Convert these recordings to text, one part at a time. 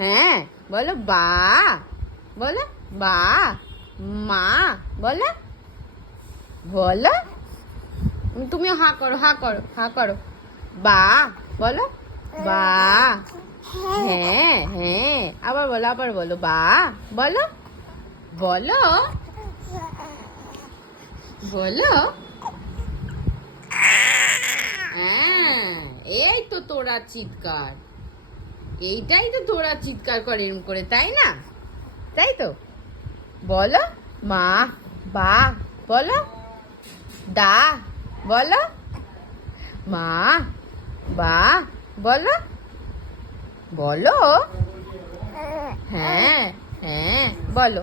হ্যাঁ বলো বা, বলো বা। মা বলো, বলো। তুমিও হা করো, হা করো, হা করো। বা বলো, বা। হ্যাঁ হ্যাঁ, আবার বলো, আবার বলো বা, বলো, বলো, বলো। হ্যাঁ, এই তো তোরা চিৎকার, এইটাই তো তোরা চিৎকার করে এরম করে, তাই না? তাই তো, বলো মা, বা, বলো, দা, বলো, মা, বা, বলো, বলো। হ্যাঁ হ্যাঁ, বলো,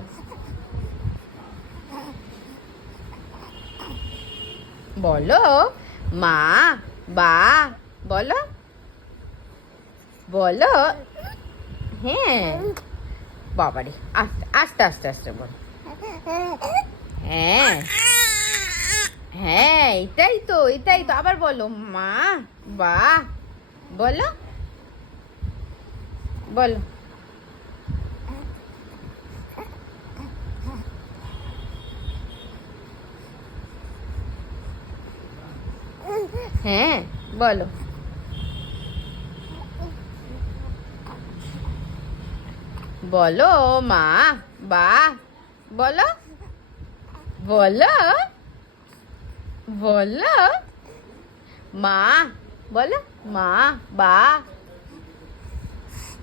বলো মা, বা, বলো, বলো। হ্যাঁ, বাবারে, আস্তে আস্তে আস্তে আস্তে বলো। হ্যাঁ হ্যাঁ, এটাই তো, এটাই তো, আবার বলো মা, বা, বলো, বলো। হ্যাঁ বলো, বলো মা, বা, বলো, বলো, বলো মা, বলো মা, বা,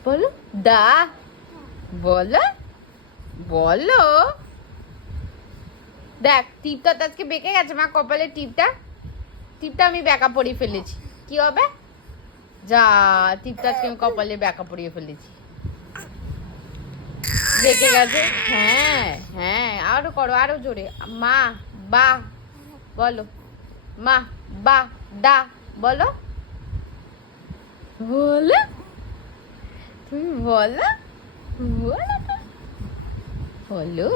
বলো দা, বলো, বলো। দেখ টিপটা তো আজকে বেঁকে গেছে মা, কপালের টিপটা, টিপটা আমি ব্যাকা পরিয়ে ফেলেছি। কি হবে? যা, টিপটা আজকে আমি কপালে ব্যাকা পরিয়ে ফেলেছি, বেঁকে গেছে। হ্যাঁ হ্যাঁ, আরো করো, আরো জোরে। মা, বা, বলো, মা, বা, দা, বলো, বলো, তুমি বলো, বলো, বলো,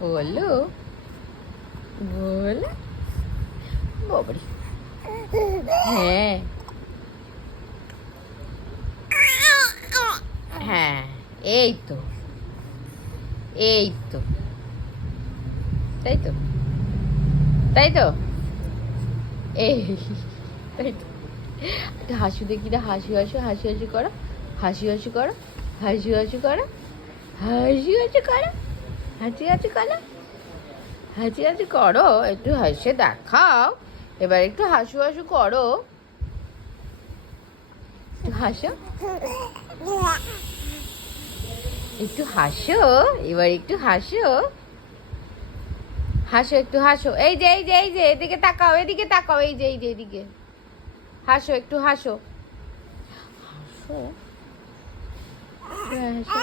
বলো, বলো, বাবারে। হ্যাঁ হ্যাঁ, এই তো, এই তো, তাই তো, তাই তো, এই, তাই তো। একটা হাসি দেখি না, হাসি হাসি, হাসি হাসি করো, হাসি হাসি করো, হাসি হাসি করো, হাসি হাসি করো, হাসি হাসি করো, হাসি হাসি করো, একটু হাসে দেখাও। এবার একটু হাসু হাসু করো, একটু হাসো, একটু হাসো, এবার একটু হাসো, হাসো, একটু হাসো। এই যে এই যে এই যে, এদিকে তাকাও, এদিকে তাকাও, এই যে এই যে এদিকে হাসো, একটু হাসো, হাসো, হাসো।